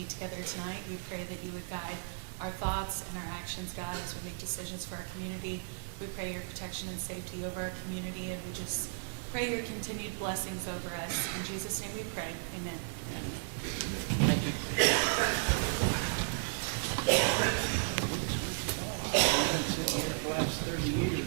meet together tonight. We pray that you would guide our thoughts and our actions, God, as we make decisions for our community. We pray your protection and safety over our community, and we just pray your continued blessings over us. In Jesus' name we pray. Amen. Thank you. Last 30 years.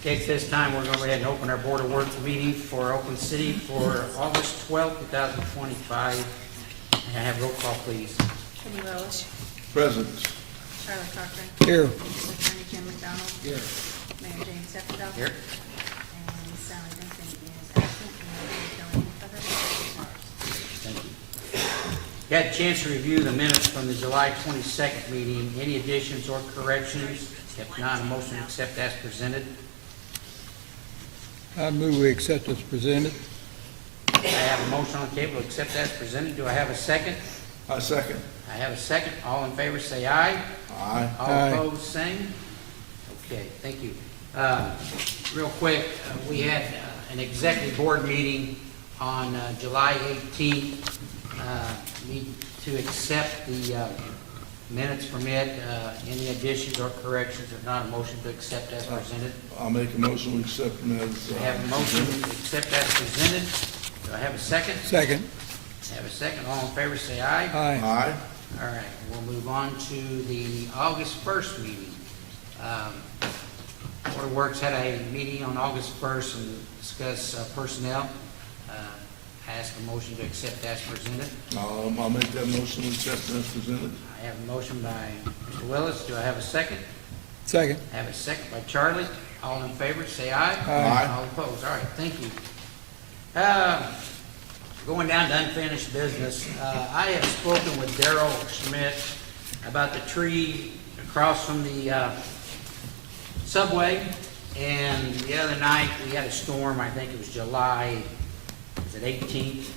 Okay, at this time, we're going to go ahead and open our Board of Works meeting for Oakland City for August 12th, 2025. And I have roll call, please. Kenny Welch. Present. Tyler Cochran. Here. Attorney Jim McDonald. Here. Mayor James Sepulveda. Here. And Sally Duncan is absent. And Thank you. You had a chance to review the minutes from the July 22nd meeting. Any additions or corrections? If not, a motion to accept as presented. I move we accept as presented. I have a motion on the table to accept as presented. Do I have a second? I second. I have a second. All in favor say aye. Aye. All Aye. opposed, same. Okay, thank you. Real quick, we had an executive board meeting on July 18th. Need to accept the minutes permit. Any additions or corrections? If not, a motion to accept as presented. I'll make a motion we accept them as. I have a motion to accept as presented. Do I have a second? Second. I have a second. All in favor say aye. Aye. Aye. All right, we'll move on to the August 1st meeting. Board of Works had a meeting on August 1st and discuss personnel. Ask a motion to accept as presented. I'll make that motion we accept as presented. I have a motion by Mr. Willis. Do I have a second? Second. I have a second by Charlie. All in favor, say aye. Aye. All opposed. All right, thank you. Going down to unfinished business, I have spoken with Daryl Schmidt about the tree across from the subway, and the other night we had a storm. I think it was July, was it 18th?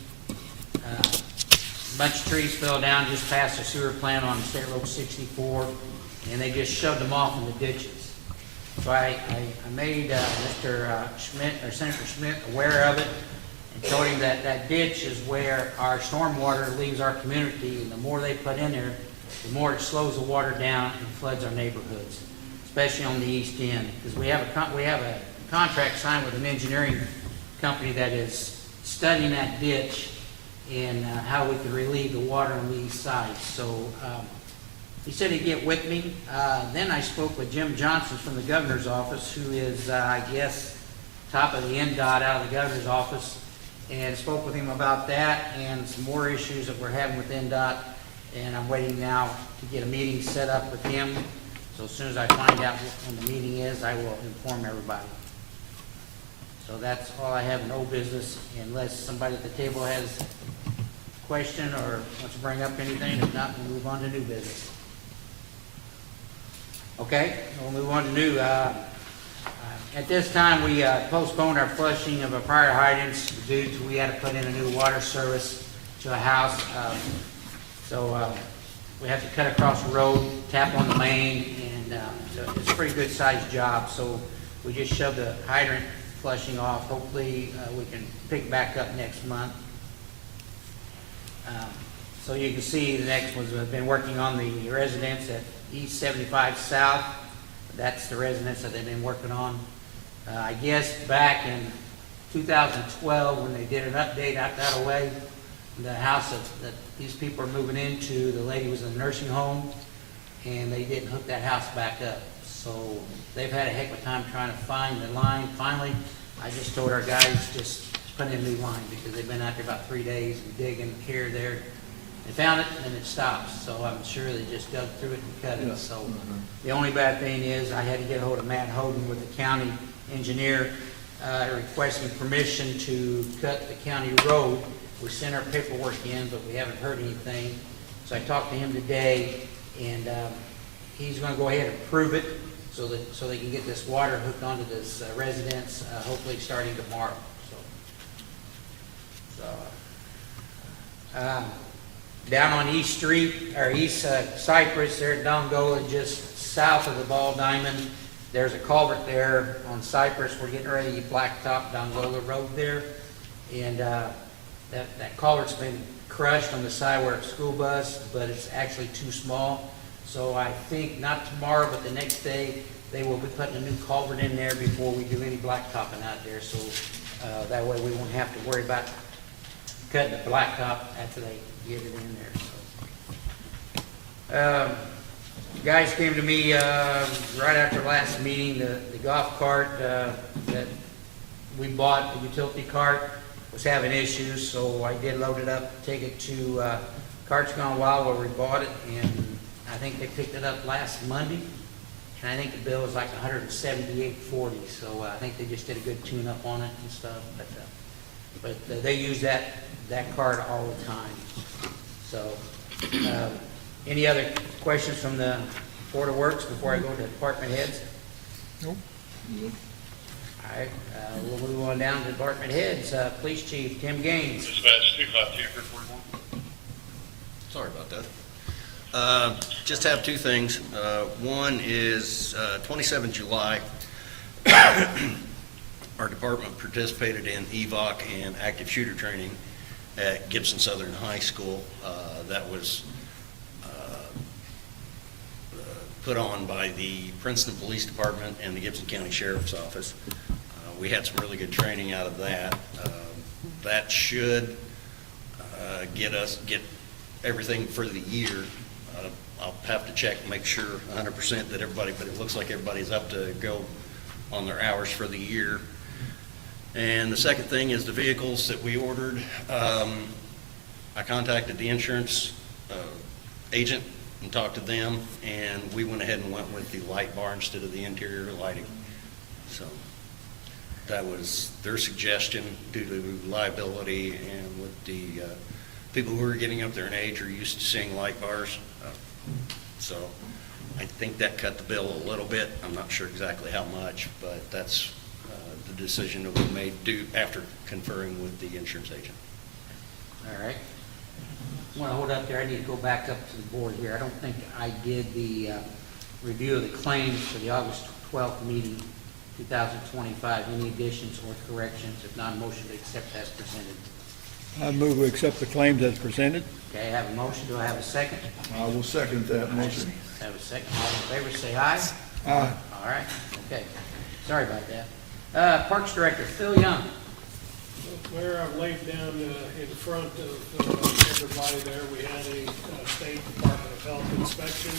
A bunch of trees fell down just past the sewer plant on State Road 64, and they just shoved them off in the ditches. So I made Mr. Schmidt, or Senator Schmidt, aware of it, and told him that that ditch is where our stormwater leaves our community, and the more they put in there, the more it slows the water down and floods our neighborhoods, especially on the east end. Because we have a contract signed with an engineering company that is studying that ditch and how we could relieve the water on the east side. So he said he'd get with me. Then I spoke with Jim Johnson from the governor's office, who is, I guess, top of the NDOT out of the governor's office, and spoke with him about that and some more issues that we're having with NDOT. And I'm waiting now to get a meeting set up with him. So as soon as I find out when the meeting is, I will inform everybody. So that's all I have in old business, unless somebody at the table has a question or wants to bring up anything. If not, we'll move on to new business. Okay, we'll move on to new. At this time, we postponed our flushing of our fire hydrants due to we had to put in a new water service to a house. So we have to cut across the road, tap on the main, and so it's a pretty good sized job. So we just shoved the hydrant flushing off. Hopefully we can pick back up next month. So you can see the next ones. We've been working on the residents at East 75 South. That's the residents that they've been working on. I guess back in 2012 when they did an update out that way, the house that these people are moving into, the lady was in a nursing home, and they didn't hook that house back up. So they've had a heck of a time trying to find the line. Finally, I just told our guys just put in a new line because they've been out there about 3 days and digging here, there. They found it and it stopped. So I'm sure they just dug through it and cut it. So the only bad thing is I had to get a hold of Matt Holden with the county engineer requesting permission to cut the county road. We sent our paperwork in, but we haven't heard anything. So I talked to him today, and he's gonna go ahead and approve it so they can get this water hooked onto this residence, hopefully starting tomorrow, down on East Street, or East Cypress, there at Dongola, just south of the Ball Diamond, there's a culvert there on Cypress. We're getting ready to blacktop Dongola Road there, and that culvert's been crushed on the side where it's school bus, but it's actually too small. So I think not tomorrow, but the next day, they will be putting a new culvert in there before we do any blacktopping out there. So that way we won't have to worry about cutting the blacktop after they get it in there. So, guys came to me right after last meeting. The golf cart that we bought, the utility cart, was having issues, so I did load it up, take it to Carts Gone Wild where we bought it, and I think they picked it up last Monday, and I think the bill was like $178.40. So I think they just did a good tune-up on it and stuff. But they use that cart all the time. So, any other questions from the Board of Works before I go to department heads? Nope. All right, we'll move on down to department heads. Police Chief Tim Gaines. Dispatch 252-41. Sorry about that. Just have two things. One is 27 July, our department participated in EVOC and active shooter training at Gibson Southern High School. That was put on by the Princeton Police Department and the Gibson County Sheriff's Office. We had some really good training out of that. That should get everything for the year. I'll have to check and make sure 100% that everybody, but it looks like everybody's up to go on their hours for the year. And the second thing is the vehicles that we ordered. I contacted the insurance agent and talked to them, and we went ahead and went with the light bar instead of the interior lighting. So that was their suggestion due to liability, and with the people who are getting up there in age are used to seeing light bars. So I think that cut the bill a little bit. I'm not sure exactly how much, but that's the decision that we made after conferring with the insurance agent. All right. I want to hold up there. I need to go back up to the board here. I don't think I did the review of the claims for the August 12th meeting, 2025. Any additions or corrections? If not, motion to accept as presented. I move we accept the claims as presented. Okay, I have a motion. Do I have a second? I will second that motion. I have a second. All in favor, say aye. Aye. All right. Okay. Sorry about that. Parks Director Phil Young. Mayor, I've laid down in front of everybody there, we had a State Department of Health inspection,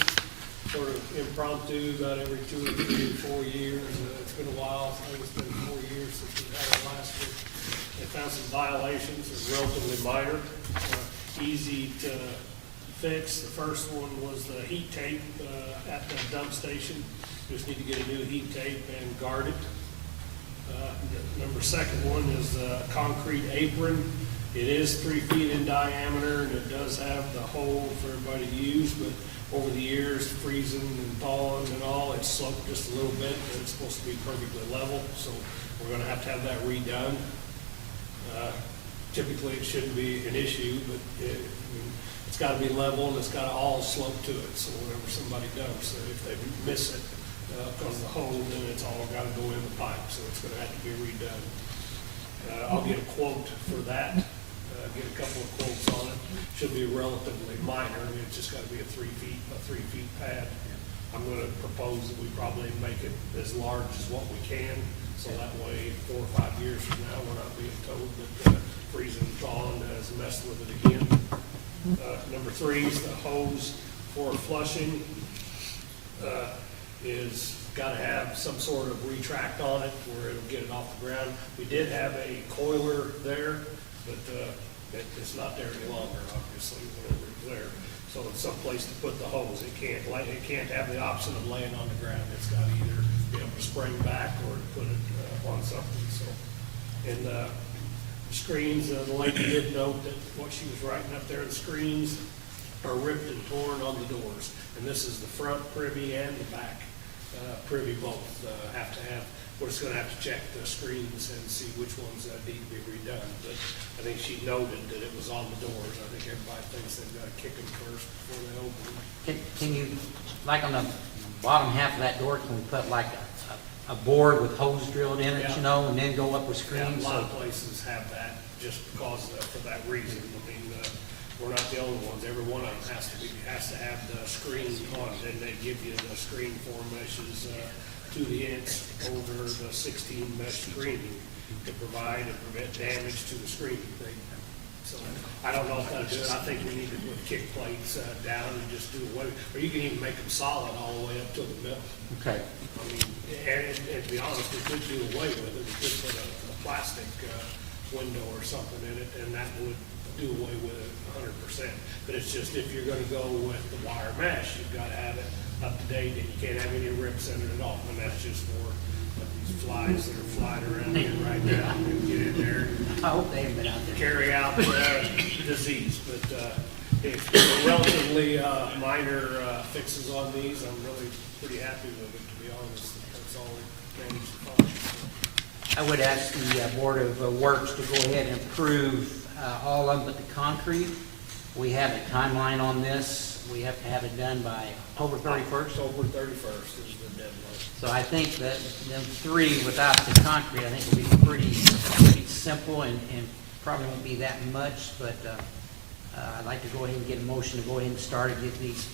sort of impromptu, about every 2 or 3 or 4 years. It's been a while, I think it's been 4 years since we had it last year. They found some violations, they're relatively minor, easy to fix. The first one was the heat tape at the dump station. Just need to get a new heat tape and guard it. Second one is a concrete apron. It is 3 feet in diameter, and it does have the hole for everybody to use, but over the years, freezing and thawing and all, it's sloped just a little bit, and it's supposed to be perfectly level, so we're gonna have that redone. Typically, it shouldn't be an issue, but it's gotta be level, and it's gotta all slope to it, so whenever somebody dumps, if they miss it, because of the hole, then it's all got to go in the pipe, so it's going to have to be redone. I'll get a quote for that, get a couple of quotes on it. Should be relatively minor. I mean, it's just got to be a 3 feet pad. I'm going to propose that we probably make it as large as what we can, so that way 4 or 5 years from now, we're not being told that freezing and thawing has messed with it again. Number 3 is the hose for flushing. Is got to have some sort of retract on it where it'll get it off the ground. We did have a coiler there, but it's not there any longer, obviously, whenever it's there. So it's someplace to put the hose. It can't have the option of laying on the ground. It's got to either be able to spring back or to put it on something. So, and the screens, the lady did note that what she was writing up there, the screens, are ripped and torn on the doors. And this is the front privy and the back privy both have to have, we're just gonna have to check the screens and see which ones need to be redone. But I think she noted that it was on the doors. I think everybody thinks they've got to kick them first before they open them. Can you, like on the bottom half of that door, can we put like a board with holes drilled in it, Yeah. you know, and then go up with Yeah, screens? a lot So- of places have that just because, for that reason. I mean, we're not the only ones. Every one of them has to have the screen on it, and they give you the screen form meshes, to the inch over the 16 mesh screening to provide and prevent damage to the screening. So I don't know if that'll do it. I think we need to put kick plates down and just do away, or you can even make them solid all the way up to the middle. Okay, I mean, and to be honest, we could do away with it, we could put a plastic window or something in it, and that would do away with it 100%. But it's just, if you're gonna go with the wire mesh, you've gotta have it up to date, and you can't have any rips in it at all, and that's just for these flies that are flying around here right now, and get in there and I hope they haven't been out there. carry out disease. But if relatively minor fixes on these, I'm really pretty happy with it, to be honest. That's all we managed to find. I would ask the Board of Works to go ahead and approve all of them but the concrete. We have a timeline on this. We have to have it done by October 31st. October 31st is the deadline. So I think that them three without the concrete, I think will be pretty simple and probably won't be that much, but I'd like to go ahead and get a motion to go ahead and start and get these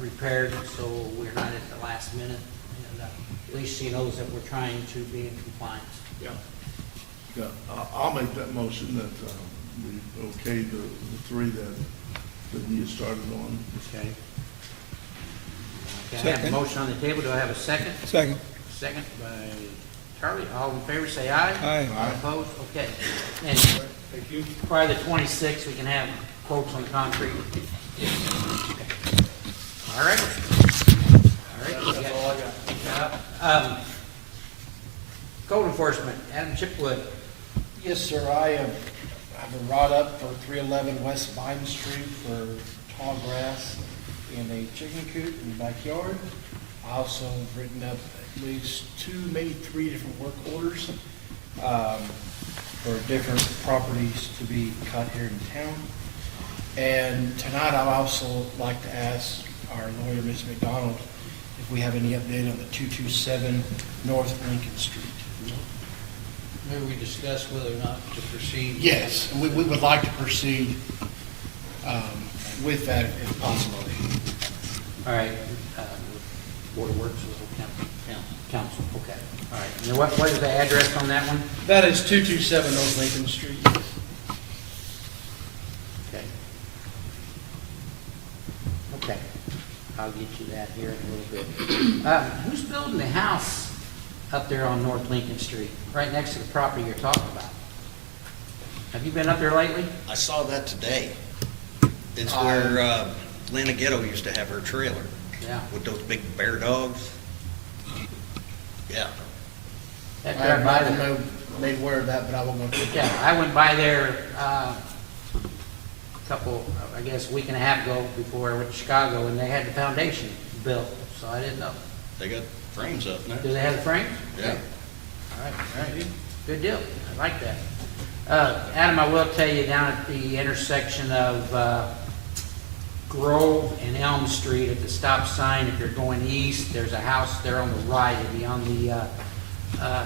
repaired so we're not at the last minute. And at least she knows that we're trying to be in compliance. Yeah. Yeah, I'll make that motion that we okay the three that you started on. Okay. Okay, I have a Second. motion on the table. Do I have a second? Second. Second by Charlie. All in favor, say aye. Aye. All opposed? Okay. And Thank you. prior to the 26th, we can have quotes on concrete. Okay. All right. All right. we That's got- all I got. Code enforcement, Adam Chipwood. Yes, sir, I have a rod up for 311 West Vine Street for tall grass in a chicken coop in the backyard. I also have written up at least 2, maybe 3 different work orders for different properties to be cut here in town. And tonight, I'd also like to ask our lawyer, Ms. McDonald, if we have any update on the 227 North Lincoln Street. Maybe we discuss whether or not to proceed. Yes, we would like to proceed with that if possible. All right. Board of Works will council. Okay. All right. And then what is the address on that one? That is 227 North Lincoln Street. Okay. Okay. I'll get you that here in a little bit. Who's building the house up there on North Lincoln Street, right next to the property you're talking about? Have you been up there lately? I saw that today. It's where Lena Ghetto used to have her trailer Yeah. with those big bear dogs. Yeah. That I drive by have there. not made aware of that, but I will go. Yeah, I went by there a couple, I guess, a week and a half ago before I went to Chicago, and they had the foundation built, so I didn't know. They got frames up now. Do they have the frame? Yeah. All right. Good deal. I like that. Adam, I will tell you, down at the intersection of Grove and Elm Street at the stop sign, if you're going east, there's a house there on the right. It'll be on the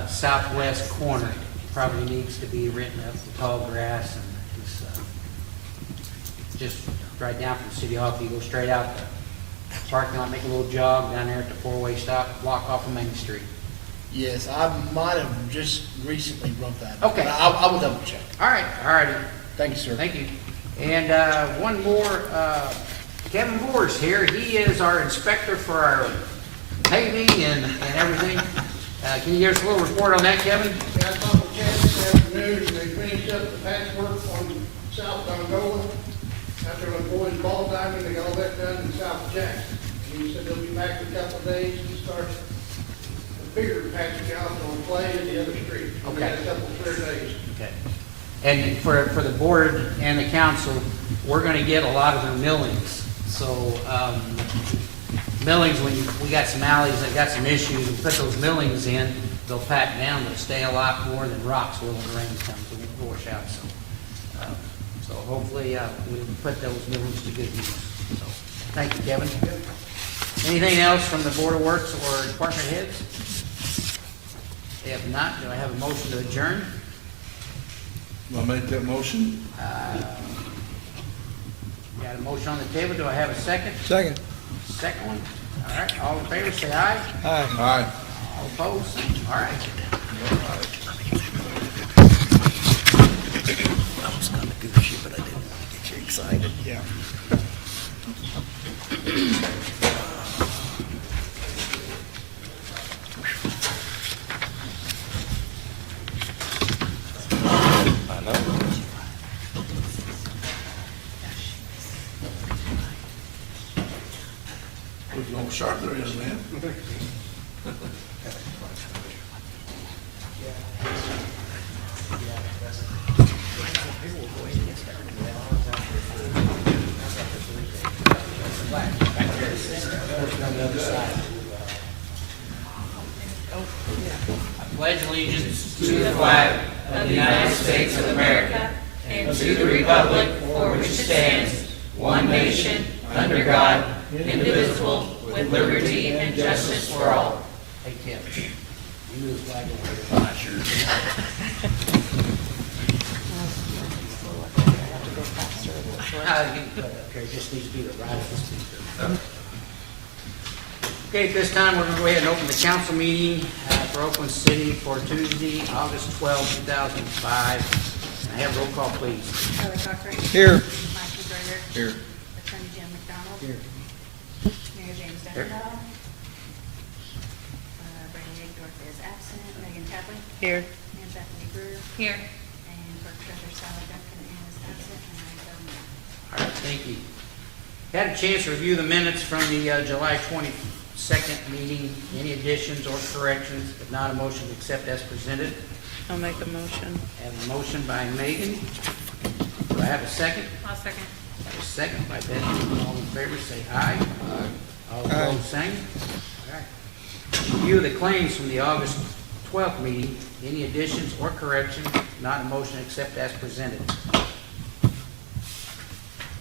southwest corner. Probably needs to be written up with tall grass, and it's just right down from City Hall. If you go straight out the parking lot, make a little jog down there at the four-way stop, block off of Main Street. Yes, I might have just recently wrote that. Okay. But I will double check. All right, all righty. Thank you, sir. Thank you. And one more, Kevin Moore's here. He is our inspector for our paving and everything. Can you give us a little report on that, Kevin? Yeah, I talked with Chad this afternoon, they finished up the patchwork on South Dongola. After the boys ball diamond, they got all that done in South Jackson. And he said they'll be back in a couple of days to start the bigger patch jobs on Clay and the other street. We Okay. got a couple clear days. Okay. And for the board and the council, we're gonna get a lot of their millings. So, millings, we got some alleys that got some issues, we put those millings in, they'll pack down, they'll stay a lot more than rocks will when the rain comes, so we'll wash out, so hopefully, we'll put those millings to good use. So, thank you, Kevin. Anything else from the Board of Works or department heads? If not, do I have a motion to adjourn? I'll make that motion. Got a motion on the table, do I have a second? Second. Second one? All right, all in favor, say aye. Aye. Aye. All opposed? All right. I was kind of goofy, but I didn't want to get you excited. Yeah. I know. Look how sharp there is, man. I pledge allegiance to the flag of the United States of America and to the republic for which it stands, one nation, under God, indivisible, with liberty and justice for all. Hey, Tim, you move the flag over. I sure do. You can put it up here, it just needs to be the right of the speaker. Okay, at this time, we're going to go ahead and open the council meeting for Oakland City for Tuesday, August 12, 2005. And I have roll call, please. Charlie Cochran. Here. Mike McGregor. Here. Attorney Jim McDonald. Here. Mayor James Here. Dunbar. Brady Higdorf is absent. Megan Tapley. Here. And Bethany Brewer. Here. And clerk treasurer Sally Duncan is absent. And I vote no. All right, thank you. Had a chance to review the minutes from the July 22nd meeting. Any additions or corrections? If not, a motion to accept as presented. I'll make a motion. I have a motion by Megan. Do I have a second? I'll second. I have a second by Bethany. All in favor, say aye. Aye. All opposed, same. All right. Review of the claims from the August 12th meeting. Any additions or corrections? If not, a motion to accept as presented.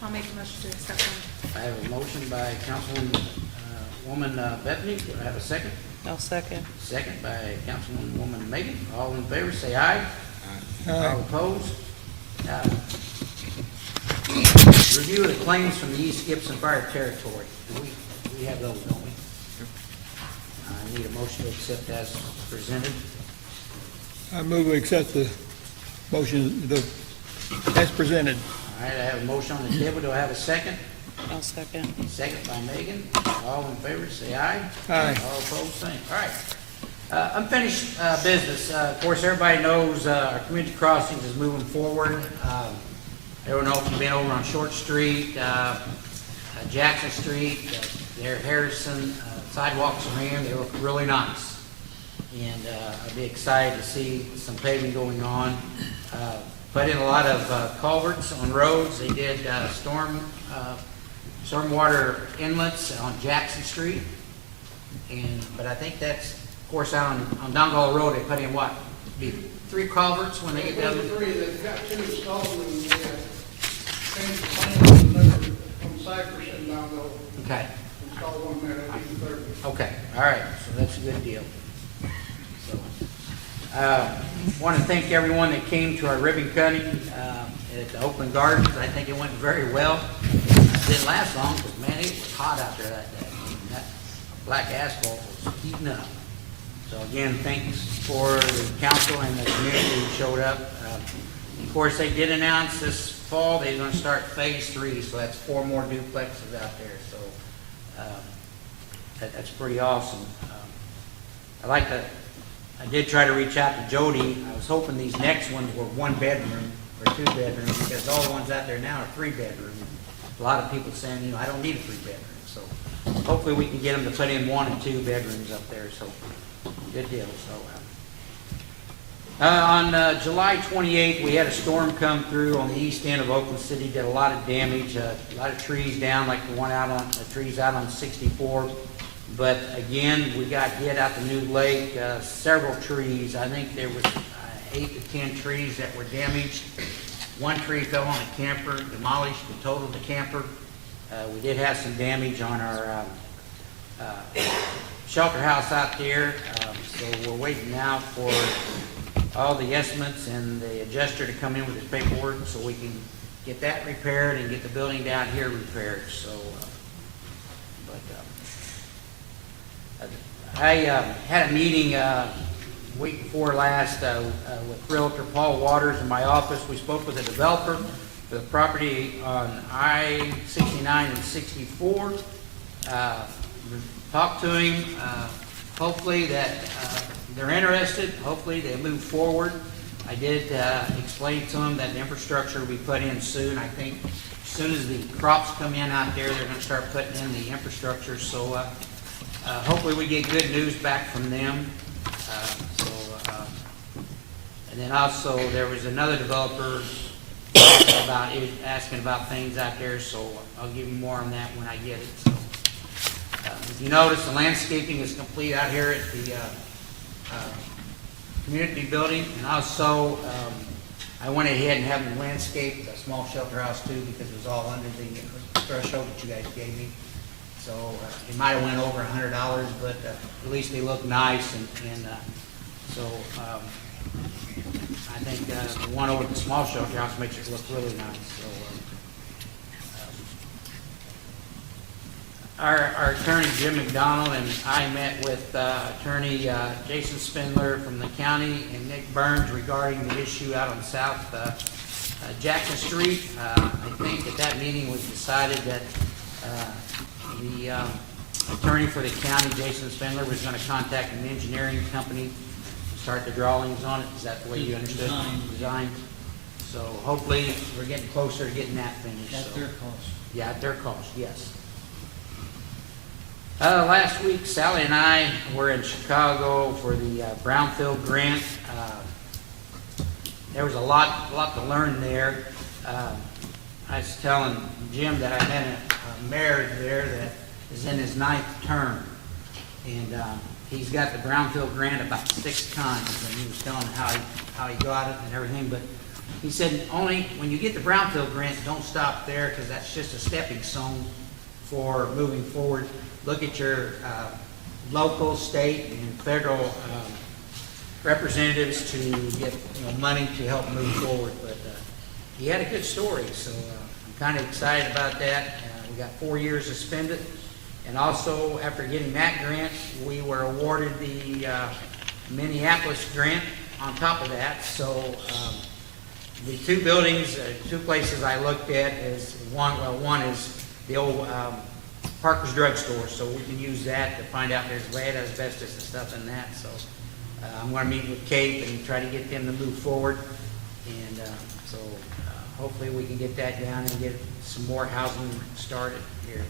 I'll make a motion to accept them. I have a motion by Councilwoman Bethany. Do I have a second? I'll second. Second by Councilwoman Megan. All in favor, say aye. Aye. All opposed? Review of the claims from the East Gibson Fire Territory. We have those, don't we? I need a motion to accept as presented. I move we accept the motion, as presented. All right, I have a motion on the table. Do I have a second? I'll second. Second by Megan. All in favor, say aye. Aye. All opposed, same. All right. Unfinished business. Of course, everybody knows our community crossings is moving forward. I don't know if you've been over on Short Street, Jackson Street, there Harrison, sidewalks are in. They look really nice. And I'd be excited to see some paving going on. Put in a lot of culverts on roads. They did stormwater inlets on Jackson Street. But I think that's, of course, out on Dongle Road, they put in what? Be 3 culverts when they get down there? Three, they've got 2 installed, and we changed the plan from Cypress and now they'll Okay, install one there, that'll be the third. okay, all right, so that's a good deal. So, want to thank everyone that came to our ribbon cutting at the Oakland Gardens. I think it went very well. It didn't last long because, man, it was hot out there that day. That black asphalt was heating up. So again, thanks for the council and the community who showed up. Of course, they did announce this fall they're going to start phase 3, so that's 4 more duplexes out there. So that's pretty awesome. I did try to reach out to Jody. I was hoping these next ones were 1 bedroom or 2 bedrooms because all the ones out there now are 3 bedroom. A lot of people saying, I don't need a 3 bedroom. So hopefully we can get them to put in 1 and 2 bedrooms up there. So good deal. So On July 28th, we had a storm come through on the east end of Oakland City, did a lot of damage, a lot of trees down, like the one out on, the trees out on 64. But again, we got hit out the new lake, several trees. I think there was 8 to 10 trees that were damaged. One tree fell on a camper, demolished and totaled the camper. We did have some damage on our shelter house out there, so we're waiting now for all the estimates and the adjuster to come in with his paperwork so we can get that repaired and get the building down here repaired. So, I had a meeting week before last with Realtor Paul Waters in my office. We spoke with a developer for the property on I-69 and 64. Talked to him. Hopefully that they're interested. Hopefully they move forward. I did explain to them that the infrastructure will be put in soon. I think as soon as the crops come in out there, they're going to start putting in the infrastructure. So hopefully we get good news back from them. And then also there was another developer asking about things out there. So I'll give you more on that when I get it. So if you notice, the landscaping is complete out here at the community building, and also I went ahead and had them landscape a small shelter house too because it was all under the threshold that you guys gave me. So it might have went over $100, but at least they look nice, and so I think the one over the small shelter house makes it look really nice. So our attorney Jim McDonald and I met with attorney Jason Spindler from the county and Nick Burns regarding the issue out on South Jackson Street. I think at that meeting was decided that the attorney for the county, Jason Spindler, was going to contact an engineering company to start the drawings on it. Is that the way you understood? Design. So hopefully we're getting closer to getting that finished. At their cost. Yeah, at their cost, yes. Last week, Sally and I were in Chicago for the Brownfield Grant. There was a lot to learn there. I was telling Jim that I met a mayor there that is in his 9th term, and he's got the Brownfield Grant about 6 times, and he was telling how he got it and everything. But he said, only when you get the Brownfield Grant, don't stop there, because that's just a stepping stone for moving forward. Look at your local, state, and federal representatives to get money to help move forward. But he had a good story, so I'm kind of excited about that. We got 4 years to spend it. And also, after getting that grant, we were awarded the Minneapolis grant on top of that. So the 2 buildings, 2 places I looked at is one is the old Parker's Drug Store, so we can use that to find out there's lead, asbestos, and stuff in that. So I'm going to meet with Kate and try to get them to move forward, and so hopefully we can get that down and get some more housing started here.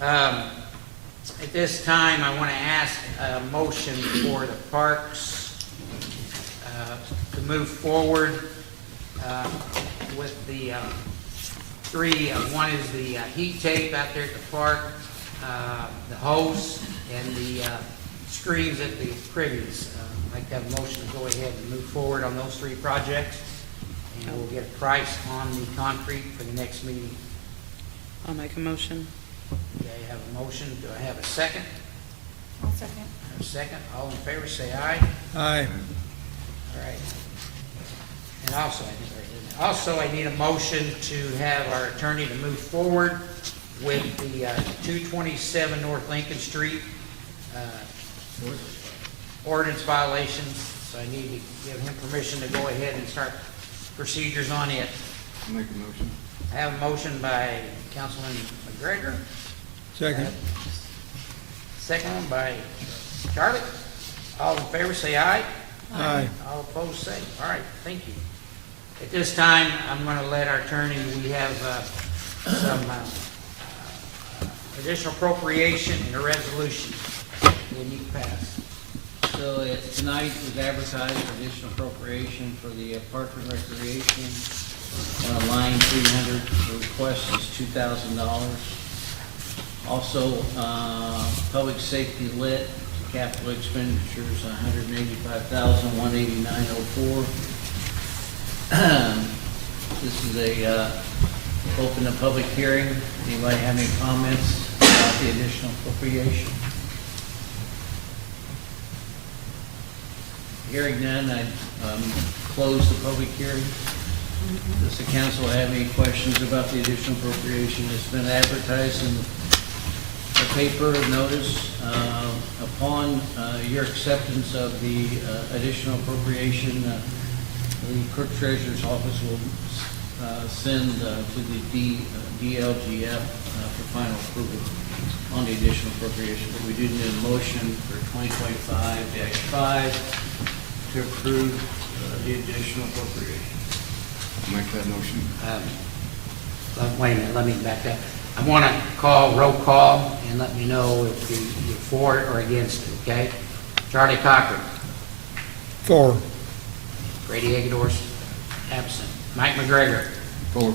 At this time, I want to ask a motion for the parks to move forward with the 3. One is the heat tape out there at the park, the hose, and the screens at the privies. I'd like to have a motion to go ahead and move forward on those 3 projects, and we'll get a price on the concrete for the next meeting. I'll make a motion. Okay, I have a motion. Do I have a second? I'll second. I have a second. All in favor, say aye. Aye. All right. And also, I need a motion to have our attorney to move forward with the 227 North Lincoln Street ordinance violations. So I need to give him permission to go ahead and start procedures on it. Make a motion. I have a motion by Councilman McGregor. Second. Second one by Charlie. All in favor, say aye. Aye. All opposed, say. All right, thank you. At this time, I'm going to let our attorney, we have some additional appropriation and a resolution we need to pass. So tonight was advertised for additional appropriation for the Park and Recreation, line 300, the request is $2,000. Also, public safety lit, capital expenditures, $185,189.04. This is open a public hearing. Anybody have any comments about the additional appropriation? Hearing none, I close the public hearing. Does the council have any questions about the additional appropriation? It's been advertised in the paper notice. Upon your acceptance of the additional appropriation, the clerk treasurer's office will send to the DLGF for final approval on the additional appropriation. But we do need a motion for 2025-5 to approve the additional appropriation. Make that motion. Wait a minute, let me back up. I want to call roll call and let me know if you're for it or against it, okay? Charlie Cochran, 4. Grady Egadors, absent. Mike McGregor, 4.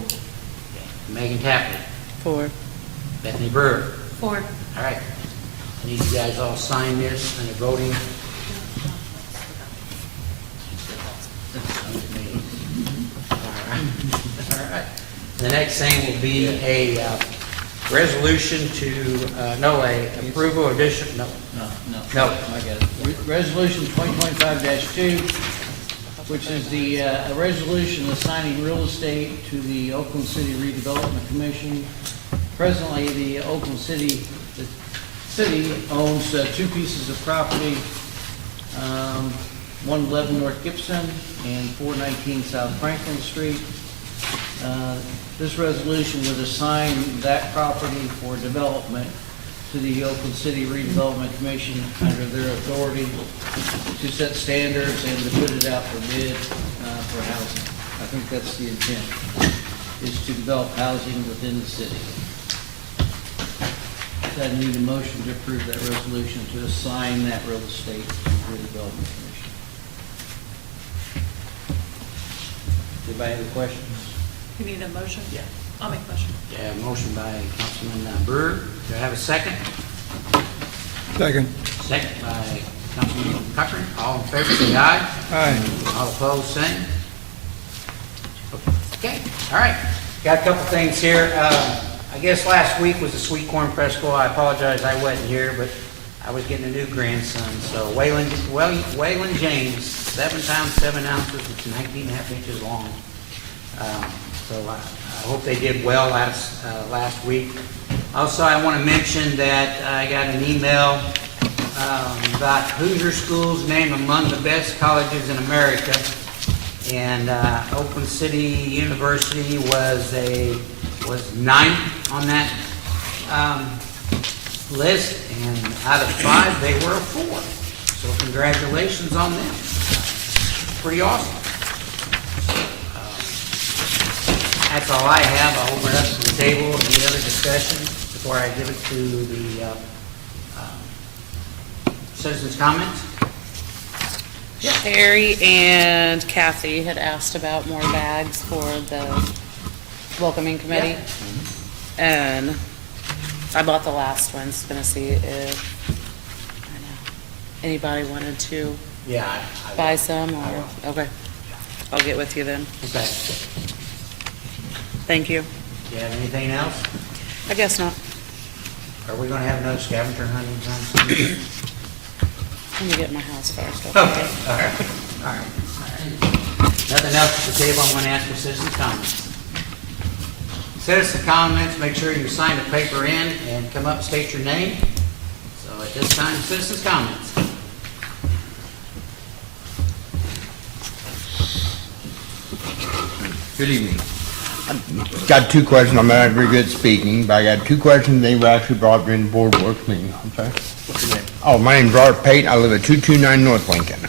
Megan Tapley, 4. Bethany Brewer. 4. All right. I need you guys all sign this and the voting. All right. The next thing will be a resolution to, approval addition, no. No, I got it. Resolution 2025-2, which is the a resolution assigning real estate to the Oakland City Redevelopment Commission. Presently, the Oakland City, the city owns 2 pieces of property, 111 North Gibson and 419 South Franklin Street. This resolution would assign that property for development to the Oakland City Redevelopment Commission under their authority to set standards and to put it out for bid for housing. I think that's the intent, is to develop housing within the city. So I need a motion to approve that resolution to assign that real estate to the Redevelopment Commission. Anybody have any questions? You need a motion? Yeah. I'll make a motion. Yeah, motion by Councilman Brewer. Do I have a second? Second. Second by Councilman Cochran. All in favor, say aye. Aye. All opposed, same. Okay, all right. Got a couple things here. I guess last week was the Sweet Corn Festival. I apologize, I wasn't here, but I was getting a new grandson. So Waylon James, 7 pounds, 7 ounces, it's 19.5 inches long. So I hope they did well last week. Also, I want to mention that I got an email about Hoosier Schools named among the best colleges in America, and Oakland City University was 9th on that list, and out of 5, they were a 4. So congratulations on them. Pretty awesome. That's all I have. I'll open it up to the table. Any other discussion before I give it to the citizens' comments? Terry and Kathy had asked about more bags for the welcoming committee. And I bought the last ones, gonna see if, I don't know, anybody wanted to Yeah. I buy some I or, will. okay. I'll get with you then. Okay. Thank you. Do you have anything else? I guess not. Are we going to have another scavenger hunt anytime soon? Let me get in my house first. Okay. All right. Nothing else at the table. I'm going to ask for citizen comments. Citizen comments, make sure you sign the paper in and come up and state your name. So at this time, citizens' comments. Good evening. I've got 2 questions. I'm not very good at speaking, but I got 2 questions they were actually brought during the board work meeting. Okay. Oh, my name's Robert Pate. I live at 229 North Lincoln.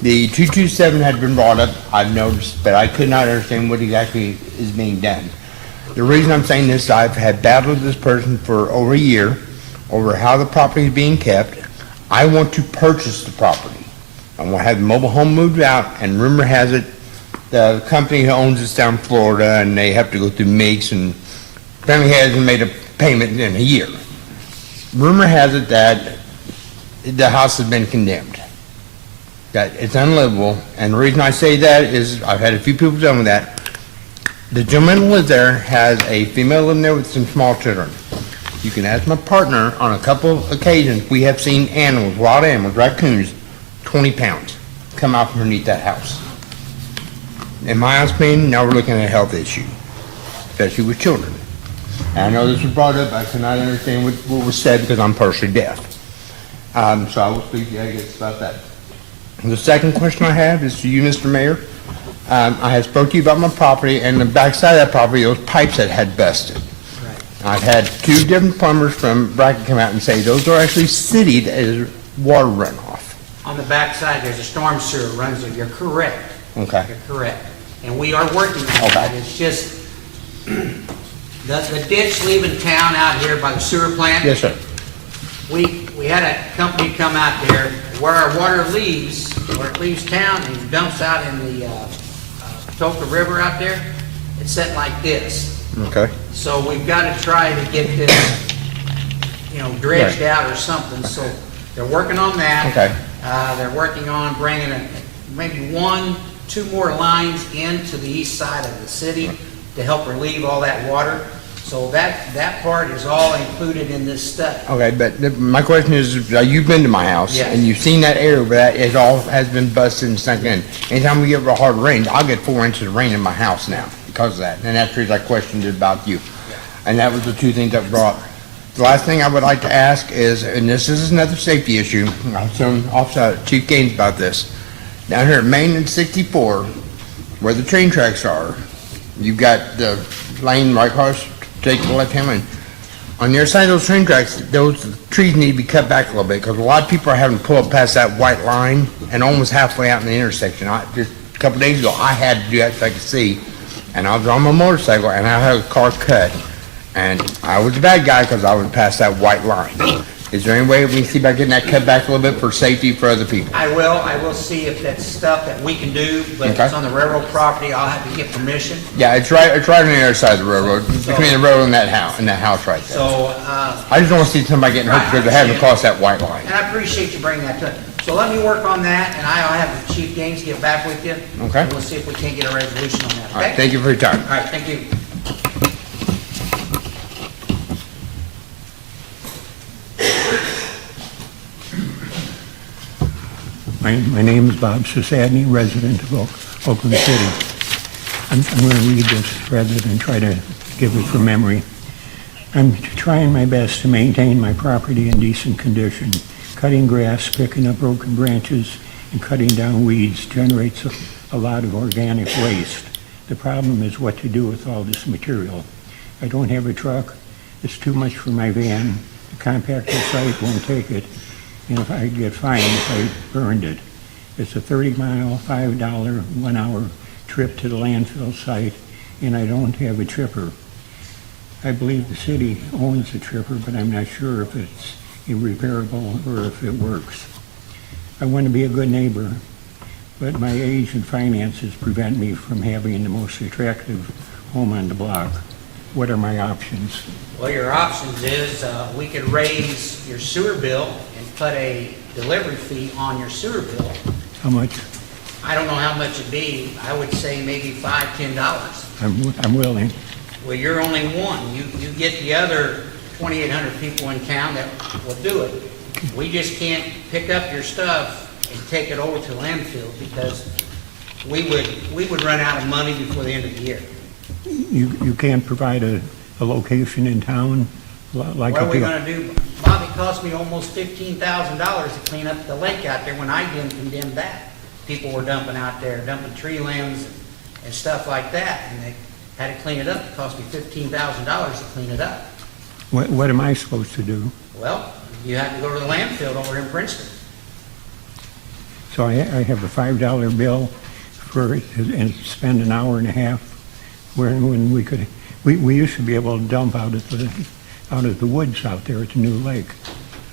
The 227 had been brought up, I've noticed, but I could not understand what exactly is being done. The reason I'm saying this, I've had battled with this person for over a year over how the property is being kept. I want to purchase the property. I want to have the mobile home moved out, and rumor has it, the company who owns it's down in Florida, and they have to go through MIGS, and apparently hasn't made a payment in a year. Rumor has it that the house has been condemned, that it's unlivable, and the reason I say that is I've had a few people tell me that. The gentleman who lives there has a female living there with some small children. You can ask my partner, on a couple of occasions, we have seen animals, wild animals, raccoons, 20 pounds, come out from underneath that house. In my opinion, now we're looking at a health issue, especially with children. And I know this was brought up, I cannot understand what was said because I'm partially deaf. So I will speak to you, I guess, about that. The second question I have is to you, Mr. Mayor. I have spoke to you about my property, and the backside of that property, those pipes that had busted. I've had 2 different plumbers from Brackett come out and say those are actually cited as water runoff. On the backside, there's a storm sewer runs there. You're correct. Okay. You're correct. And we are working on that. It's just, the ditch leaving town out here by the sewer plant. Yes, sir. We had a company come out there where our water leaves, where it leaves town and dumps out in the Toka River out there. It's set like this. Okay. So we've got to try to get this, dredged out or something. So they're working on that. Okay. They're working on bringing maybe 1-2 more lines into the east side of the city to help relieve all that water. So that part is all included in this study. Okay, but my question is, you've been to my house, Yes. and you've seen that area where that it all has been busted and sunk in. Anytime we get real hard rain, I'll get 4 inches of rain in my house now because of that. And that's the reason I questioned it about you. And that was the 2 things that brought. The last thing I would like to ask is, and this is another safety issue, I've shown Officer Chief Gaines about this. Down here at Main and 64, where the train tracks are, you've got the lane right across, take the left-hand lane. On the other side of those train tracks, those trees need to be cut back a little bit, because a lot of people are having to pull up past that white line and almost halfway out in the intersection. Just a couple days ago, I had to do that so I could see, and I was on my motorcycle, and I had a car cut, and I was a bad guy because I was past that white line. Is there any way we can see about getting that cut back a little bit for safety for other people? I will see if that's stuff that we can do, but if it's on the railroad property, I'll have to get permission. Yeah, it's right on the other side of the railroad, between the road and that house right there. So, I just don't want to see somebody getting hurt because they haven't crossed that white line. and I appreciate you bringing that to it. So let me work on that, and I'll have Chief Gaines get back with you. Okay. And we'll see if we can't get a resolution on that, All right, okay? thank you for your time. All right, thank you. My name is Bob Sasadny, resident of Oakland City. I'm going to read this rather than try to give it from memory. I'm trying my best to maintain my property in decent condition. Cutting grass, picking up broken branches, and cutting down weeds generates a lot of organic waste. The problem is what to do with all this material. I don't have a truck. It's too much for my van. The compactor site won't take it, and if I get fined if I burned it. It's a 30-mile, $5, 1-hour trip to the landfill site, and I don't have a tripper. I believe the city owns the tripper, but I'm not sure if it's irreparable or if it works. I want to be a good neighbor, but my age and finances prevent me from having the most attractive home on the block. What are my options? Well, your options is, we could raise your sewer bill and put a delivery fee on your sewer bill. How much? I don't know how much it'd be. I would say maybe $5, $10. I'm willing. Well, you're only one. You get the other 2,800 people in town that will do it. We just can't pick up your stuff and take it over to landfill because we would run out of money before the end of the year. You can't provide a location in town like What are we gonna do? Bob, it cost me almost $15,000 to clean up the lake out there when I didn't condemn that. People were dumping out there, dumping tree limbs and stuff like that, and they had to clean it up. It cost me $15,000 to clean it up. What am I supposed to do? Well, you have to go to the landfill over in Princeton. So I have a $5 bill for it and spend an hour and a half when we used to be able to dump out of the woods out there at the new lake.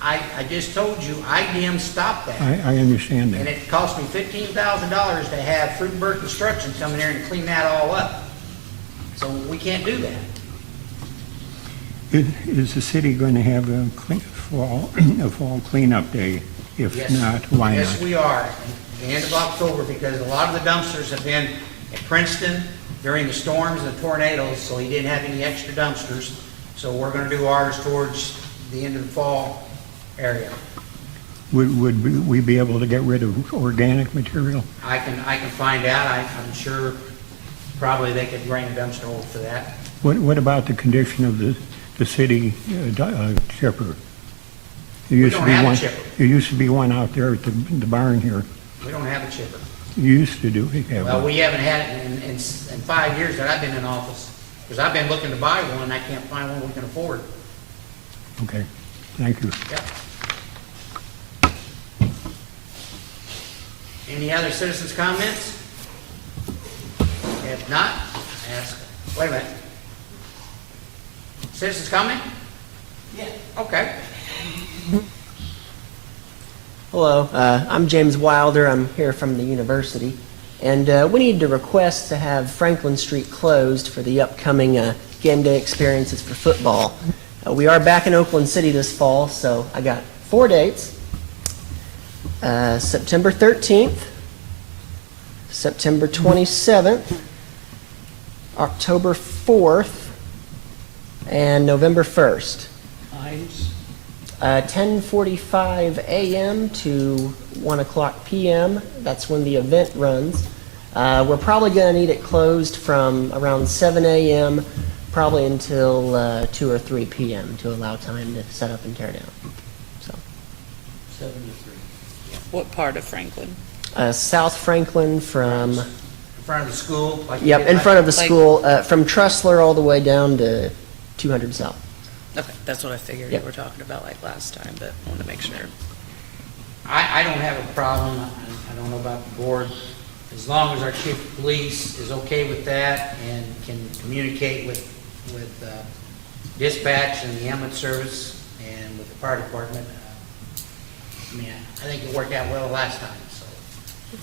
I just told you, IDM stopped that. I understand And that. it cost me $15,000 to have Frudenberg Construction come in here and clean that all up. So we can't do that. Is the city going to have a fall cleanup day? If Yes. not, why not? Yes, we are, at the end of October, because a lot of the dumpsters have been at Princeton during the storms and the tornadoes, so he didn't have any extra dumpsters. So we're gonna do ours towards the end of the fall area. Would we be able to get rid of organic material? I can find out, I'm sure probably they could bring a dumpster over for that. What about the condition of the city chipper? There We used to don't be have a one. chipper. There used to be one out there at the barn here. We don't have a chipper. You used to do, have Well, one. we haven't had it in 5 years that I've been in office, because I've been looking to buy one, and I can't find one we can afford. Okay, thank you. Yep. Any other citizens' comments? If not, ask, wait a minute. Citizens' comment? Yeah. Okay. Hello, I'm James Wilder. I'm here from the university. And we need to request to have Franklin Street closed for the upcoming game day experiences for football. We are back in Oakland City this fall, so I got 4 dates. September 13th, September 27th, October 4th, and November 1st. Times? 10:45 a.m. to 1 o'clock p.m. That's when the event runs. We're probably going to need it closed from around 7 a.m. probably until 2 or 3 p.m. to allow time to set up and tear down. So, 73. What part of Franklin? South Franklin from, In front of the school? Like you yep, did in last- front of the Like- school, from Tressler all the way down to 200 South. Okay, that's what I figured Yep. you were talking about like last time, but I wanted to make sure. I don't have a problem, I don't know about the board, as long as our chief of police is okay with that and can communicate with dispatch and the ambulance service and with the fire department. I mean, I think it worked out well last time, so.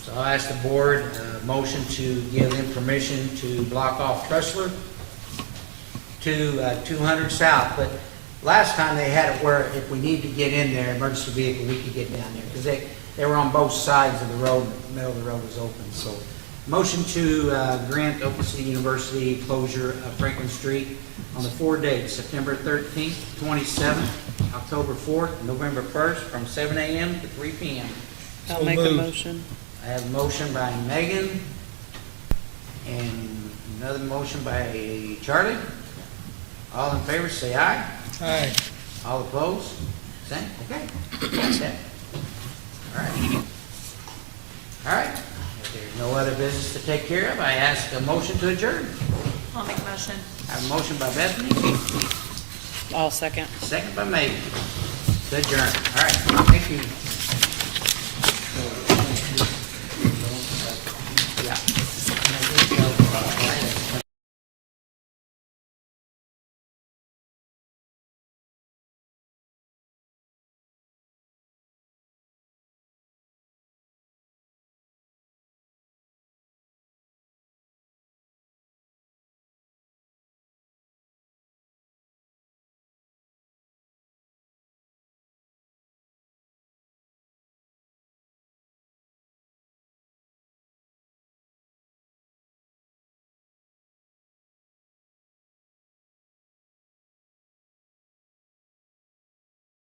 So I'll ask the board, motion to give them permission to block off Tressler to 200 South, but last time they had it where if we need to get in there, emergency vehicle, we could get down there, because they were on both sides of the road, the middle of the road was open, so. Motion to grant Oakland City University closure of Franklin Street on the 4 dates, September 13th, 27th, October 4th, and November 1st, from 7 a.m. to 3 p.m. I'll make a motion. I have a motion by Megan, and another motion by Charlie. All in favor, say aye. Aye. All opposed? Same? Okay. That's it. All right. All right. If there's no other business to take care of, I ask a motion to adjourn. I'll make a motion. I have a motion by Bethany, I'll second. second by Megan, to adjourn. All right. Thank you.